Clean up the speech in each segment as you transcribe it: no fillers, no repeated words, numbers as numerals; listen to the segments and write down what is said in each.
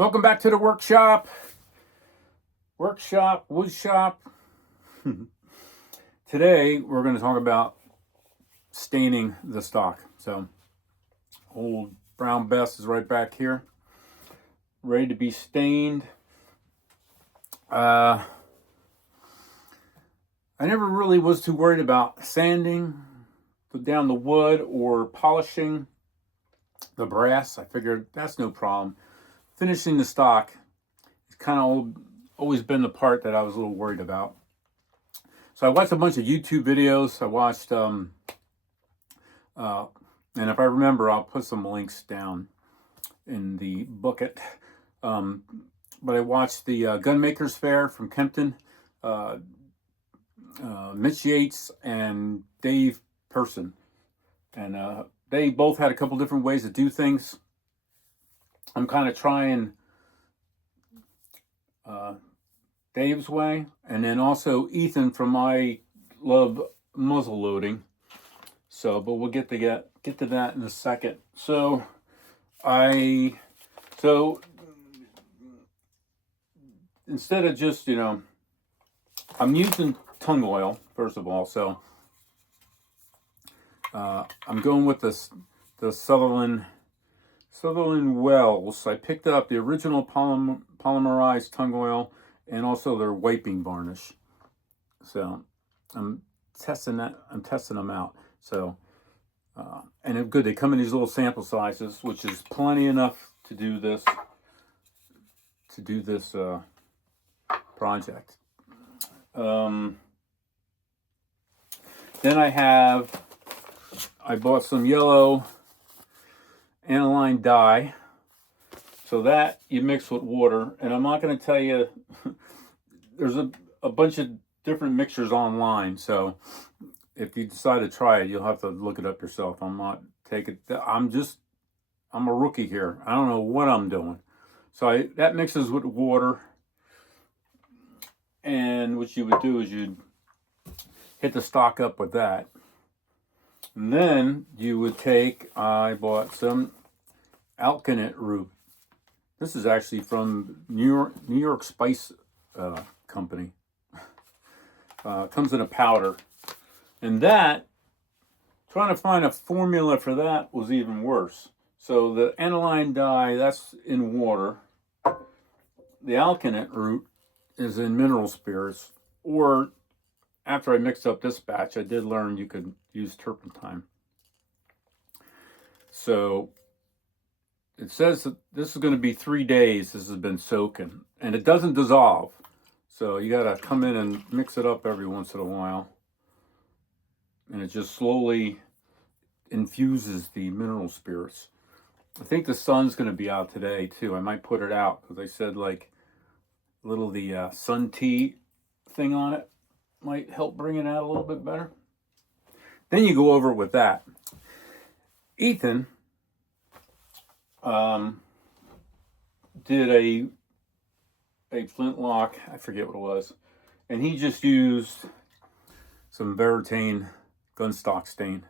Welcome back to the workshop. Wood shop. Today we're going to talk about staining the stock. So old Brown Bess is right back here, ready to be stained. I never really was too worried about sanding down the wood or polishing the brass. I figured that's no problem. Finishing the stock is kind of always been the part that I was a little worried about. So I watched a bunch of YouTube videos. I watched, and if I remember, I'll put some links down in the bucket. But I watched the Gunmakers Fair from Kempton, Mitch Yates and Dave Person. And they both had a couple different ways to do things. I'm kind of trying Dave's way, and then also Ethan from I Love Muzzle Loading. So, but we'll get to that in a second. So instead of just, I'm using tung oil first of all. So I'm going with the Sutherland Wells. I picked up the original polymerized tung oil and also their wiping varnish. So I'm testing them out. So and it's good. They come in these little sample sizes, which is plenty enough to do this project. Then I bought some yellow aniline dye, so that you mix with water. And I'm not going to tell you, there's a bunch of different mixtures online, so if you decide to try it, you'll have to look it up yourself. I'm a rookie here. I don't know what I'm doing. So that mixes with water, and what you would do is you'd hit the stock up with that. And then you would I bought some alkanet root. This is actually from New York Spice Company. Comes in a powder. And trying to find a formula for that was even worse. So the aniline dye, that's in water. The alkanet root is in mineral spirits. Or after I mixed up this batch, I did learn you could use turpentine. So it says that this is going to be 3 days this has been soaking, and it doesn't dissolve. So you got to come in and mix it up every once in a while. And it just slowly infuses the mineral spirits. I think the sun's going to be out today too. I might put it out because I said like the sun tea thing on it might help bring it out a little bit better. Then you go over it with that. Ethan did a flintlock, I forget what it was, and he just used some Veritane gunstock stain.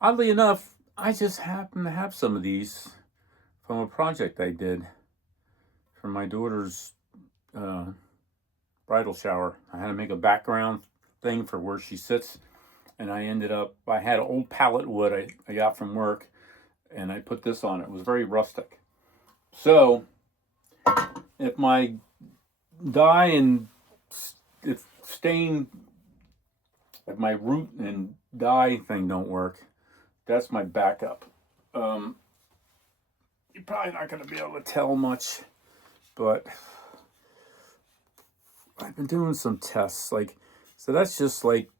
Oddly enough, I just happen to have some of these from a project I did for my daughter's bridal shower. I had to make a background thing for where she sits, and I had old pallet wood I got from work, and I put this on it. It was very rustic. So if my dye and if my root and dye thing don't work, that's my backup. You're probably not going to be able to tell much, but I've been doing some tests. So that's just like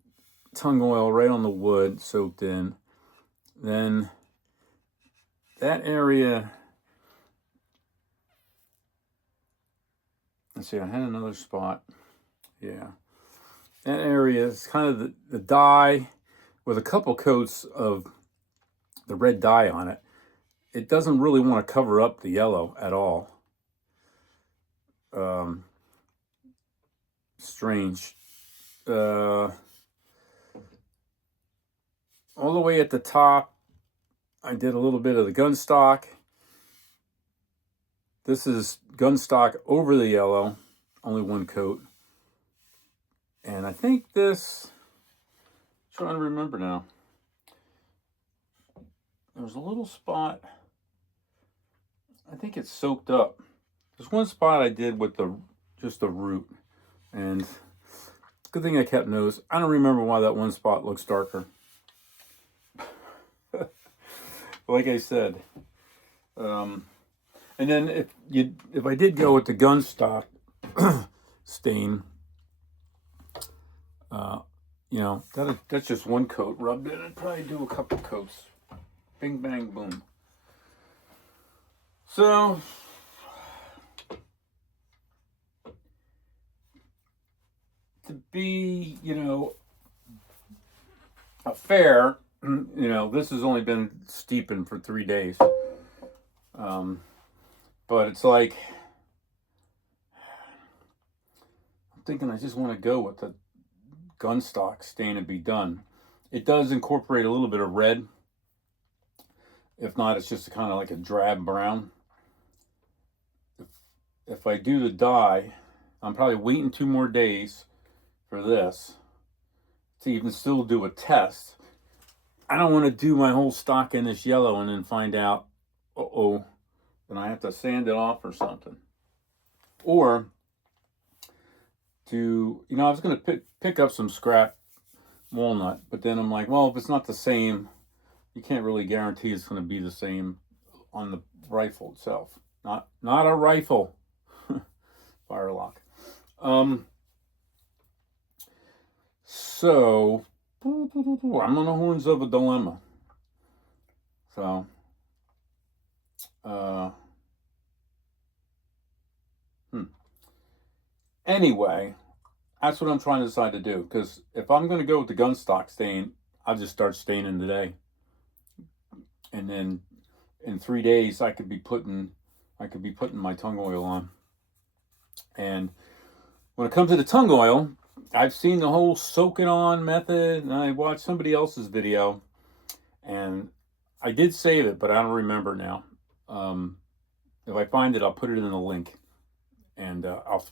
tung oil right on the wood, soaked in. Then that area, let's see, I had another spot. Yeah. That area is kind of the dye with a couple coats of the red dye on it. It doesn't really want to cover up the yellow at all. Strange. All the way at the top, I did a little bit of the gun stock. This is gun stock over the yellow, only one coat. And I think this, I'm trying to remember now. There's a little spot, I think it's soaked up. There's one spot I did with just the root, and good thing I kept notes. I don't remember why that one spot looks darker. Like I said, and then if I did go with the gun stock stain, you know, that's just one coat rubbed in. I'd probably do a couple coats. Bing, bang, boom. So, to be, you know, a fair, you know, this has only been steeping for 3 days. But it's like, I'm thinking I just want to go with the gun stock stain and be done. It does incorporate a little bit of red. If not, it's just kind of like a drab brown. If I do the dye, I'm probably waiting 2 more days for this to even still do a test. I don't want to do my whole stock in this yellow and then find out, uh-oh, then I have to sand it off or something. Or to, you know, I was going to pick up some scrap walnut, but then I'm like, well, if it's not the same, you can't really guarantee it's going to be the same on the rifle itself. Not a rifle. Firelock. So I'm on the horns of a dilemma. So anyway, that's what I'm trying to decide to do. Because if I'm going to go with the gun stock stain, I'll just start staining today, and then in 3 days I could be putting my tung oil on. And when it comes to the tung oil, I've seen the whole soak it on method, and I watched somebody else's video, and I did save it, but I don't remember now. If I find it, I'll put it in the link, and I'll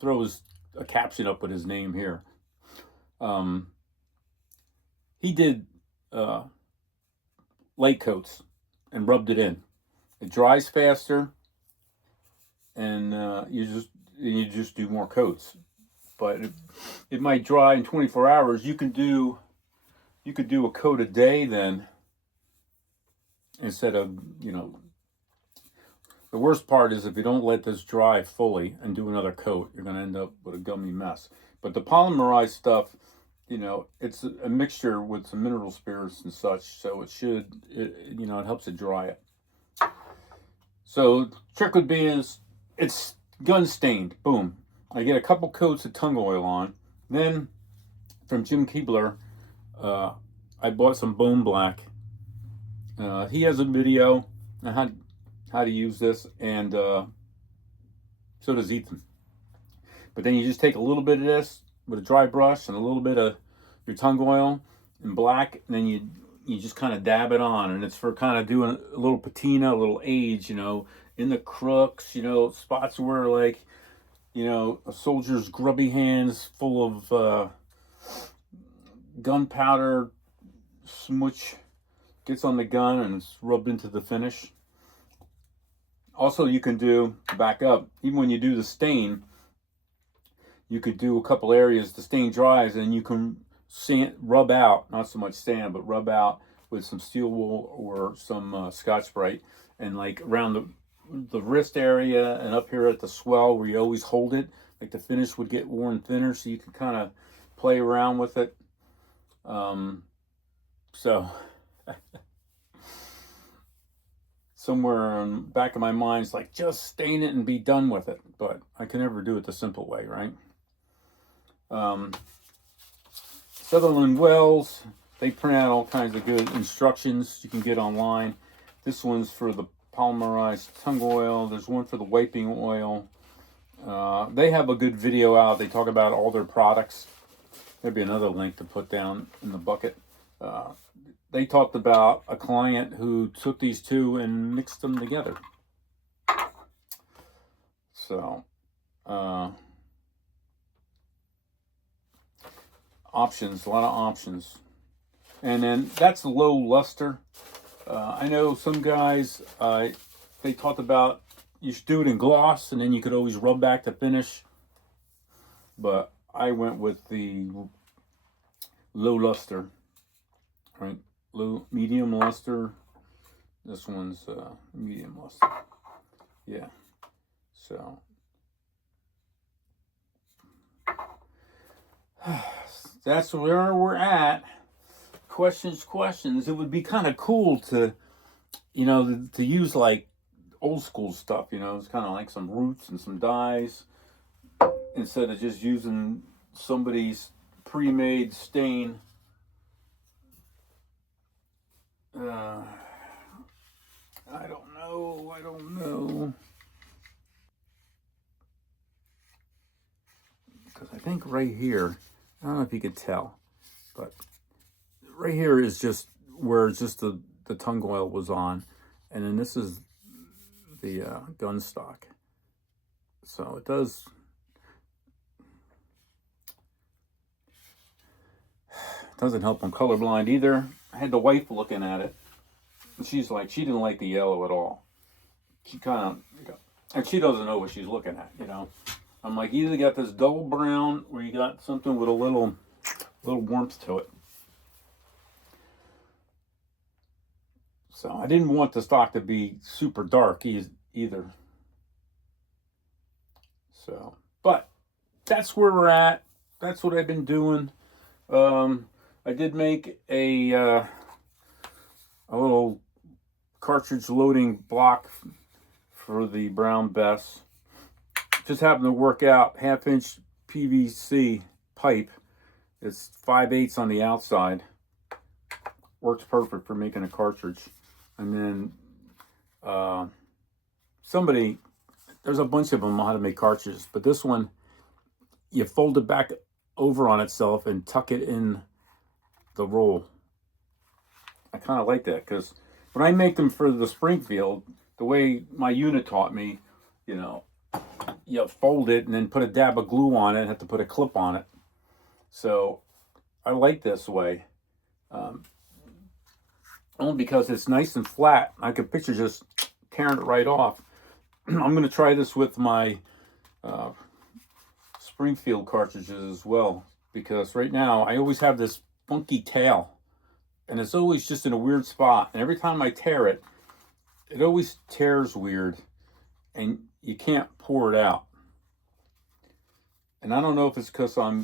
throw a caption up with his name here. He did light coats and rubbed it in. It dries faster, and you just do more coats. But it might dry in 24 hours. You could do a coat a day then, instead of, you know. The worst part is if you don't let this dry fully and do another coat, you're going to end up with a gummy mess. But the polymerized stuff, you know, it's a mixture with some mineral spirits and such, so it helps it dry it. So the trick would be is it's gun stained. Boom. I get a couple coats of tung oil on. Then from Jim Kibler, I bought some bone black. He has a video on how to use this, and so does Ethan. But then you just take a little bit of this with a dry brush and a little bit of your tung oil in black, and then you just kind of dab it on, and it's for kind of doing a little patina, a little age, you know, in the crooks, you know, spots where, like, you know, a soldier's grubby hands full of gunpowder smooch gets on the gun and it's rubbed into the finish. Also, you can do, back up, even when you do the stain, you could do a couple areas, the stain dries, and you can rub out, not so much sand, but rub out with some steel wool or some Scotch-Brite, and like around the wrist area and up here at the swell where you always hold it, like the finish would get worn thinner, so you can kind of play around with it. So somewhere in the back of my mind is like, just stain it and be done with it, but I can never do it the simple way, right? Sutherland Wells, they print out all kinds of good instructions you can get online. This one's for the polymerized tung oil. There's one for the wiping oil. They have a good video out. They talk about all their products. There'd be another link to put down in the bucket. They talked about a client who took these two and mixed them together. So, options, a lot of options. And then that's low luster. I know some guys, they talked about you should do it in gloss, and then you could always rub back the finish. But I went with the low luster, right? Low, medium luster. This one's medium luster. Yeah. So that's where we're at. Questions. It would be kind of cool to, to use like old school stuff. It's kind of like some roots and some dyes instead of just using somebody's pre-made stain. I don't know. Because I think right here, I don't know if you could tell, but right here is just where just the tung oil was on. And then this is the gun stock. So it doesn't help I'm colorblind either. I had the wife looking at it. She's like, she didn't like the yellow at all. She kind of, and she doesn't know what she's looking at, I'm like, either got this dull brown or you got something with a little warmth to it. So I didn't want the stock to be super dark either. So, but that's where we're at. That's what I've been doing. I did make a little cartridge loading block for the Brown Bess. Just happened to work out. 1/2-inch PVC pipe. It's 5/8 on the outside. Works perfect for making a cartridge. And then there's a bunch of them on how to make cartridges, but this one, you fold it back over on itself and tuck it in the roll. I kind of like that because when I make them for the Springfield, the way my unit taught me, you fold it and then put a dab of glue on it, have to put a clip on it. So I like this way. Only because it's nice and flat. I could picture just tearing it right off. I'm going to try this with my Springfield cartridges as well, because right now I always have this funky tail and it's always just in a weird spot, and every time I tear it, it always tears weird and you can't pour it out. And I don't know if it's because I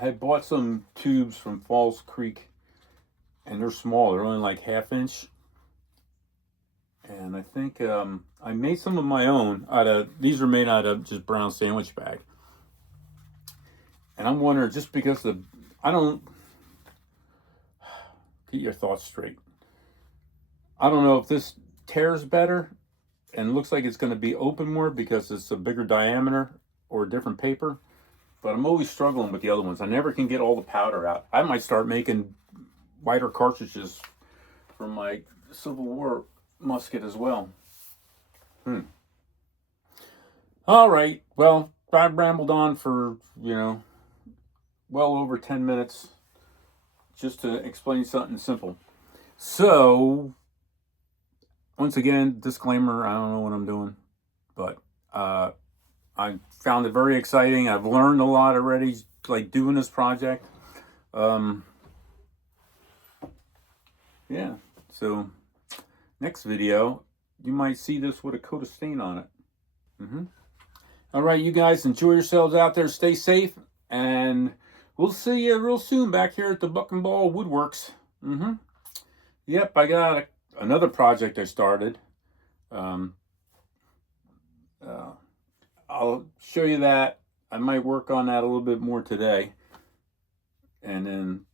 had bought some tubes from Falls Creek, and they're small. They're only like 1/2 inch. And I think I made some of my own these are made out of just brown sandwich bag. And I'm wondering, just because I don't, get your thoughts straight. I don't know if this tears better and looks like it's going to be open more because it's a bigger diameter or a different paper. But I'm always struggling with the other ones. I never can get all the powder out. I might start making wider cartridges for my Civil War musket as well. All right. Well, I rambled on for, well over 10 minutes just to explain something simple. So, once again, disclaimer, I don't know what I'm doing, but I found it very exciting. I've learned a lot already, like doing this project. Yeah, so next video, you might see this with a coat of stain on it. All right, you guys, enjoy yourselves out there. Stay safe, and we'll see you real soon back here at the Buck and Ball Woodworks. Yep, I got another project I started. I'll show you that. I might work on that a little bit more today. And then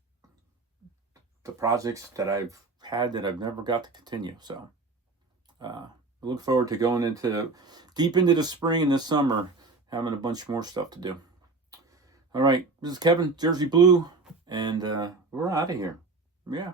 the projects that I've had that I've never got to continue. So I look forward to going deep into the spring and this summer, having a bunch more stuff to do. All right, this is Kevin, Jersey Blue, and we're out of here. Yeah.